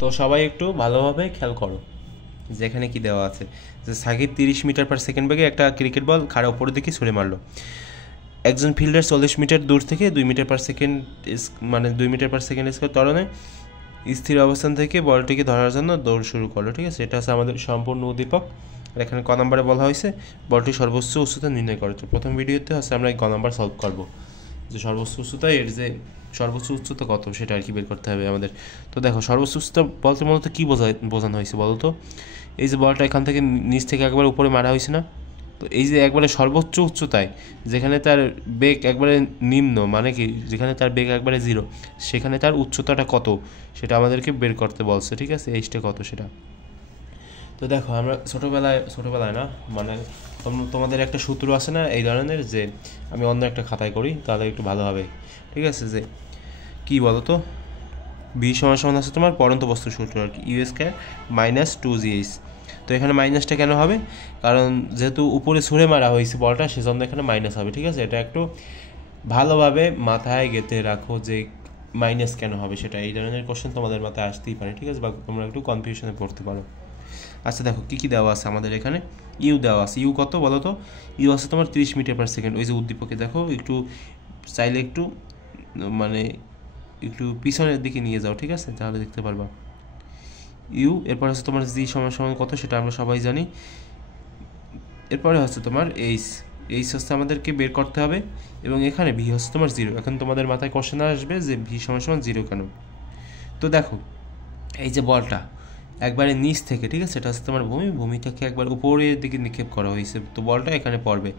তো সবাই একটু ভালোভাবে খেয়াল করো যেখানে কি দেওয়া আছে যে সাকিব 30 মিটার পার সেকেন্ড বেগে একটা ক্রিকেট বল খাড়া উপরের দিকে ছুঁড়ে মারলো। একজন ফিল্ডার 40 মিটার দূর থেকে 2 মিটার পার সেকেন্ড মানে 2 মিটার পার সেকেন্ড স্কোয়ার ত্বরণে স্থির অবস্থান থেকে বলটিকে ধরার জন্য দৌড় শুরু করলো। ঠিক আছে, এটা হচ্ছে আমাদের সম্পূর্ণ উদ্দীপক। আর এখানে ক নম্বরে বলা হয়েছে বলটি সর্বোচ্চ উচ্চতা নির্ণয় করে। তো প্রথম ভিডিওতে হচ্ছে আমরা এই ক নম্বর সলভ করবো যে সর্বোচ্চ উচ্চতা, এর যে সর্বোচ্চ উচ্চতা কত সেটা আর কি বের করতে হবে আমাদের। তো দেখো সর্বোচ্চ উচ্চতা বলতে মূলত কী বোঝানো হয়েছে বলো তো? এই যে বলটা এখান থেকে নিচ থেকে একবার উপরে মারা হয়েছে না, তো এই যে একবারে সর্বোচ্চ উচ্চতায় যেখানে তার বেগ একবারে নিম্ন, মানে কি যেখানে তার বেগ একবারে 0, সেখানে তার উচ্চতাটা কত সেটা আমাদেরকে বের করতে বলছে। ঠিক আছে, এইচটা কত সেটা। তো দেখো আমরা ছোটোবেলায় না, মানে তোমাদের একটা সূত্র আছে না এই ধরনের, যে আমি অন্য একটা খাতায় করি তাহলে একটু ভালো হবে। ঠিক আছে, যে কি বলো তো, ভি সমান আছে তোমার পরন্ত বস্তুর সূত্র আর কি, ইউ স্কয়ার মাইনাস 2gh। তো এখানে মাইনাসটা কেন হবে? কারণ যেহেতু উপরে ছুঁড়ে মারা হয়েছে বলটা, সেজন্য এখানে মাইনাস হবে। ঠিক আছে, এটা একটু ভালোভাবে মাথায় গেঁথে রাখো যে মাইনাস কেন হবে সেটা। এই ধরনের কোশ্চেন তোমাদের মাথায় আসতেই পারে। ঠিক আছে, বা তোমরা একটু কনফিউশনে পড়তে পারো। আচ্ছা দেখো কী কী দেওয়া আছে আমাদের এখানে। ইউ দেওয়া আছে, ইউ কত বলো তো? ইউ আছে তোমার 30 মিটার পার সেকেন্ড। ওই যে উদ্দীপকে দেখো একটু চাইলে একটু মানে একটু পিছনের দিকে নিয়ে যাও। ঠিক আছে, তাহলে দেখতে পারবা ইউ। এরপর হচ্ছে তোমার জি সমান কত সেটা আমরা সবাই জানি। এরপরে হচ্ছে তোমার এইচ হচ্ছে আমাদেরকে বের করতে হবে, এবং এখানে ভি হচ্ছে তোমার 0। এখন তোমাদের মাথায় কোশ্চেন আসবে যে ভি সমান 0 কেন? তো দেখো এই যে বলটা একবারে নিচ থেকে, ঠিক আছে, এটা হচ্ছে তোমার ভূমি থেকে একবার উপরের দিকে নিক্ষেপ করা হয়েছে, তো বলটা এখানে পড়বে,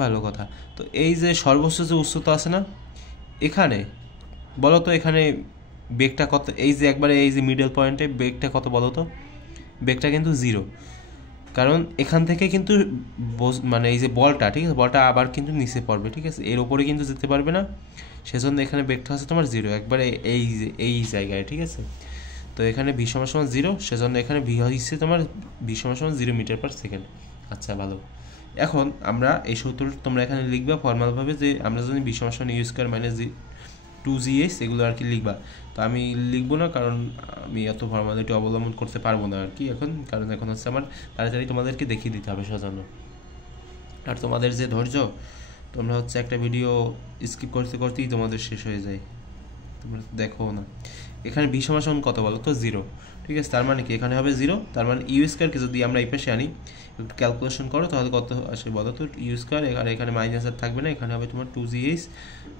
ভালো কথা। তো এই যে সর্বোচ্চ যে উচ্চতা আছে না এখানে, বলো তো এখানে বেগটা কত? এই যে একবারে এই যে মিডল পয়েন্টে বেগটা কত বলো তো? বেগটা কিন্তু 0, কারণ এখান থেকে কিন্তু মানে এই যে বলটা, ঠিক আছে, বলটা আবার কিন্তু নিচে পড়বে। ঠিক আছে, এর ওপরে কিন্তু যেতে পারবে না, সেজন্য এখানে বেগটা হচ্ছে তোমার 0 একবারে এই জায়গায়। ঠিক আছে, তো এখানে ভি সমান 0, সেজন্য এখানে ভি হচ্ছে তোমার ভি সমান 0 মিটার পার সেকেন্ড। আচ্ছা ভালো, এখন আমরা এই সূত্র তোমরা এখানে লিখবা ফর্মালভাবে, যে আমরা যদি ভি সমান ইউ স্কয়ার মাইনাস 2gh এগুলো আর কি লিখবা। তো আমি লিখবো না, কারণ আমি এত ফর্মালিটি অবলম্বন করতে পারবো না আর কি এখন, কারণ এখন হচ্ছে আমার তাড়াতাড়ি তোমাদেরকে দেখিয়ে দিতে হবে সাজানো। আর তোমাদের যে ধৈর্য, তোমরা হচ্ছে একটা ভিডিও স্কিপ করতে করতেই তোমাদের শেষ হয়ে যায়, তোমরা দেখো না। এখানে ভি সমান কত বলো তো? 0। ঠিক আছে, তার মানে কি এখানে হবে 0, তার মানে ইউ স্কয়ারকে যদি আমরা এই পাশে আনি, একটু ক্যালকুলেশন করো তাহলে কত আসে বলো তো? ইউ স্কয়ার আর এখানে মাইনাস আর থাকবে না, এখানে হবে তোমার 2gh,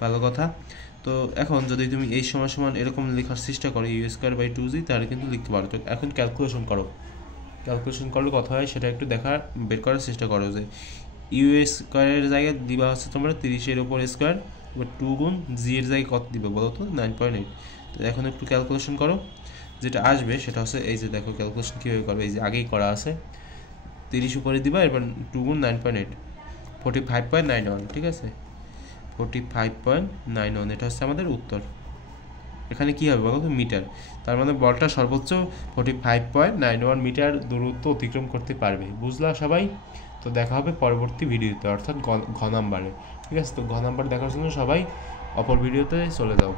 ভালো কথা। তো এখন যদি তুমি এই সমান এরকম লেখার চেষ্টা করো ইউ স্কয়ার বাই 2g, তাহলে কিন্তু লিখতে পারো। তো এখন ক্যালকুলেশন করলে কত হয় সেটা একটু বের করার চেষ্টা করো, যে ইউ স্কোয়ারের জায়গায় দিবা হচ্ছে তোমরা 30-এর উপর স্কোয়ার, এবার 2 গুণ জি এর জায়গায় কত দিবে বলো তো? 9.8। তো এখন একটু ক্যালকুলেশন করো, যেটা আসবে সেটা হচ্ছে এই যে দেখো ক্যালকুলেশন কীভাবে করবে, এই যে আগেই করা আছে, 30 উপরে দিবা, এবার 2 গুণ 9.8, 45.91। ঠিক আছে, 45.91, এটা হচ্ছে আমাদের উত্তর। এখানে কী হবে বলো তো? মিটার। তার মানে বলটা সর্বোচ্চ 45.91 মিটার দূরত্ব অতিক্রম করতে পারবে। বুঝলা সবাই? তো দেখা হবে পরবর্তী ভিডিওতে, অর্থাৎ ঘ নাম্বারে। ঠিক আছে, তো ঘ নাম্বার দেখার জন্য সবাই অপর ভিডিওতে চলে যাও।